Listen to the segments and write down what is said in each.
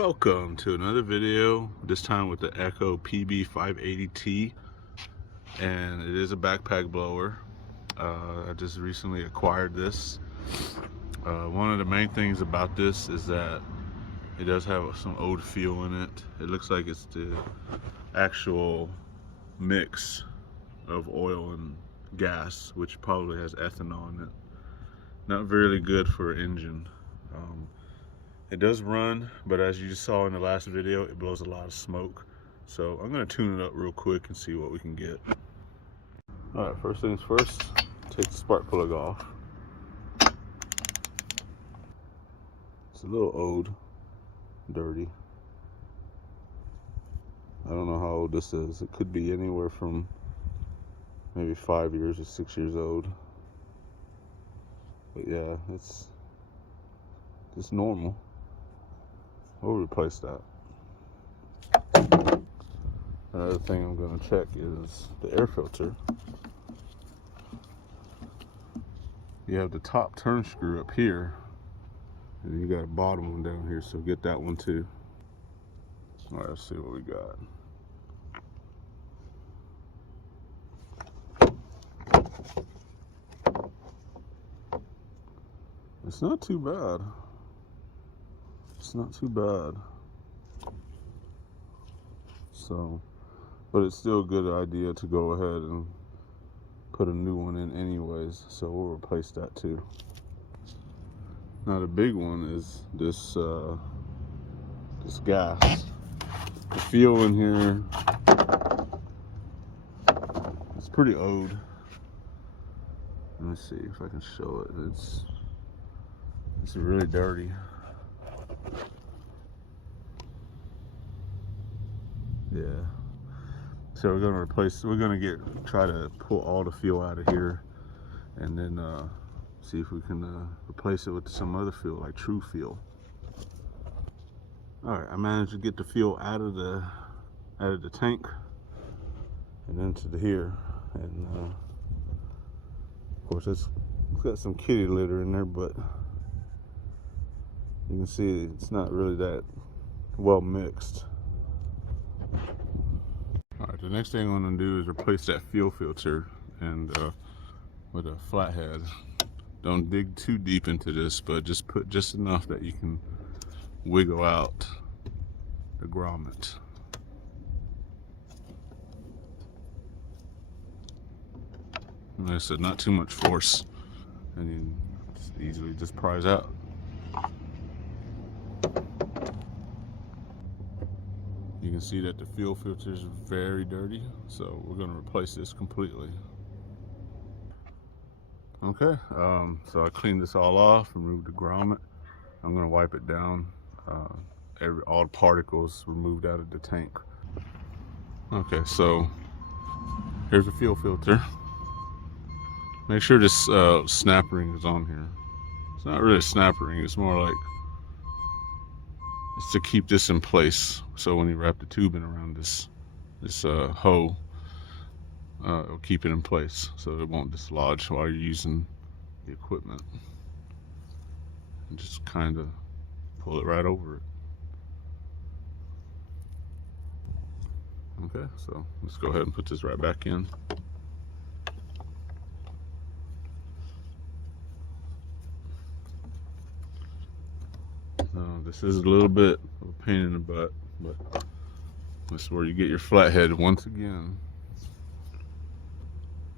Welcome to another video, this time with the Echo PB-580T, and it is a backpack blower. I just recently acquired this. One of the main things about this is that it does have some old feel in it. It looks like it's the actual mix of oil and gas, which probably has ethanol in it. Not really good for an engine. It does run, but as you just saw in the last video, it blows a lot of smoke. So I'm gonna tune it up real quick and see what we can get. All right, first things first, take the spark plug off. It's a little old, dirty. I don't know how old this is. It could be anywhere from maybe 5 years or 6 years old. But yeah, it's normal. We'll replace that. Another thing I'm going to check is the air filter. You have the top turn screw up here, and you got a bottom one down here, so get that one too. All right, let's see what we got. It's not too bad. It's not too bad. So, but it's still a good idea to go ahead and put a new one in anyways. So we'll replace that too. Now the big one is this this gas. The feel in here, it's pretty old. Let me see if I can show it. It's really dirty. Yeah. So we're gonna try to pull all the fuel out of here, and then see if we can replace it with some other fuel, like true fuel. All right, I managed to get the fuel out of the tank and into here, and of course it's got some kitty litter in there, but you can see it's not really that well mixed. All right, the next thing I'm gonna do is replace that fuel filter, and with a flathead. Don't dig too deep into this, but just put just enough that you can wiggle out the grommet. And like I said, not too much force, and you just easily just prise out. You can see that the fuel filter is very dirty, so we're going to replace this completely. Okay, so I cleaned this all off, removed the grommet. I'm going to wipe it down. All the particles removed out of the tank. Okay, so here's the fuel filter. Make sure this snap ring is on here. It's not really a snap ring, it's more like it's to keep this in place, so when you wrap the tubing around this hoe, it'll keep it in place so it won't dislodge while you're using the equipment. And just kind of pull it right over it. Okay, so let's go ahead and put this right back in. This is a little bit of a pain in the butt, but this is where you get your flathead once again,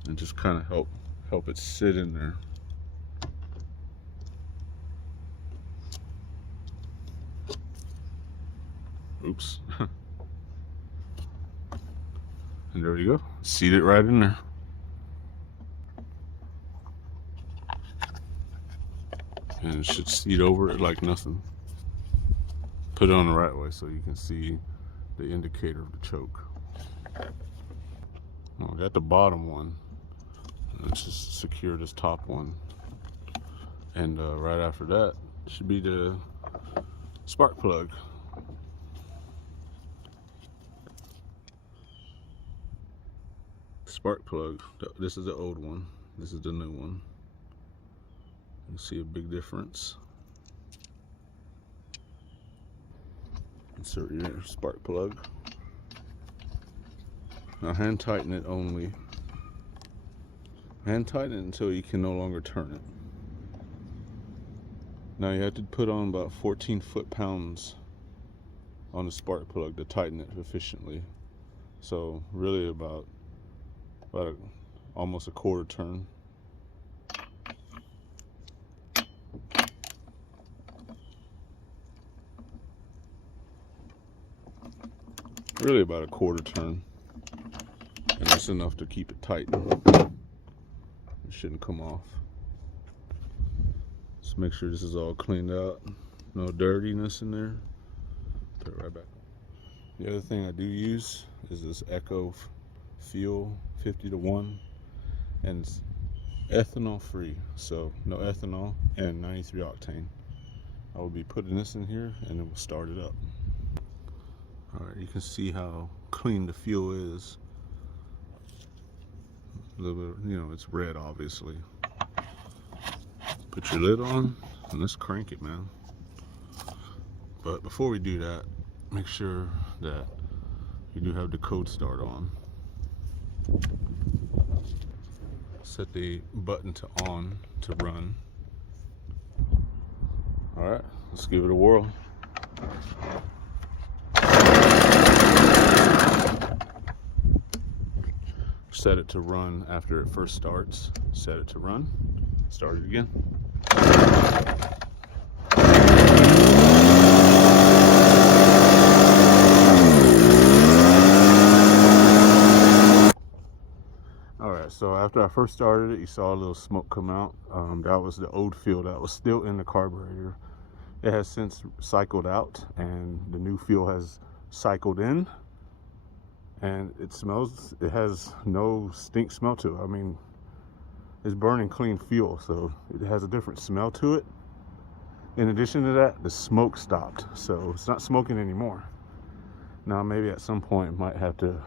and just kind of help it sit in there. Oops. And there you go. Seat it right in there. And it should seat over it like nothing. Put it on the right way so you can see the indicator of the choke. Well, I got the bottom one. Let's just secure this top one. And right after that should be the spark plug. Spark plug. This is the old one. This is the new one. You see a big difference. Insert your spark plug. Now hand tighten it only. Hand tighten it until you can no longer turn it. Now you have to put on about 14 foot-pounds on the spark plug to tighten it efficiently. So really about almost a quarter turn. Really about a quarter turn, and that's enough to keep it tight. It shouldn't come off. Just make sure this is all cleaned out, no dirtiness in there. Put it right back. The other thing I do use is this Echo Fuel 50-to-1, and it's ethanol free, so no ethanol and 93 octane. I will be putting this in here and it will start it up. Alright, you can see how clean the fuel is. A little bit, it's red obviously. Put your lid on and let's crank it, man. But before we do that, make sure that you do have the code start on. Set the button to on to run. Alright, let's give it a whirl. Set it to run after it first starts. Set it to run. Start it again. Alright, so after I first started it, you saw a little smoke come out. That was the old fuel that was still in the carburetor. It has since cycled out and the new fuel has cycled in. And it smells, it has no stink smell to it. I mean, it's burning clean fuel, so it has a different smell to it. In addition to that, the smoke stopped, so it's not smoking anymore. Now maybe at some point might have to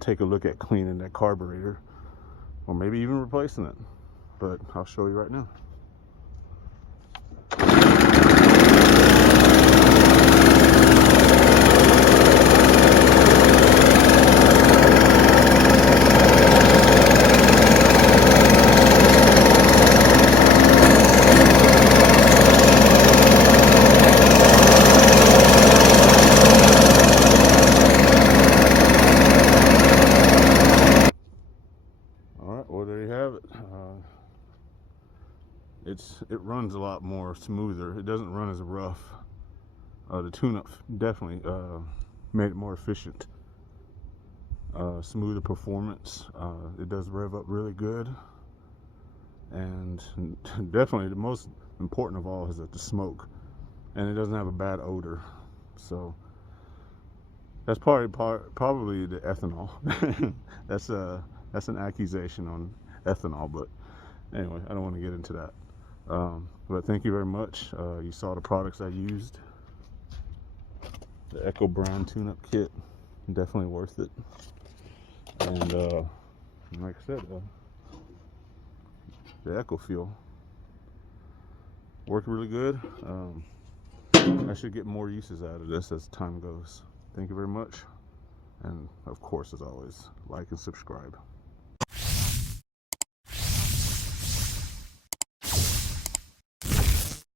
take a look at cleaning that carburetor, or maybe even replacing it, but I'll show you right now. Well, there you have it. It runs a lot more smoother. It doesn't run as rough. The tune-up definitely made it more efficient. Smoother performance. It does rev up really good, and definitely the most important of all is that the smoke, and it doesn't have a bad odor. So that's probably the ethanol. That's an accusation on ethanol, but anyway, I don't want to get into that. But thank you very much. You saw the products I used. The Echo Brown tune-up kit, definitely worth it. And like I said, the Echo Fuel worked really good. I should get more uses out of this as time goes. Thank you very much. And of course, as always, like and subscribe.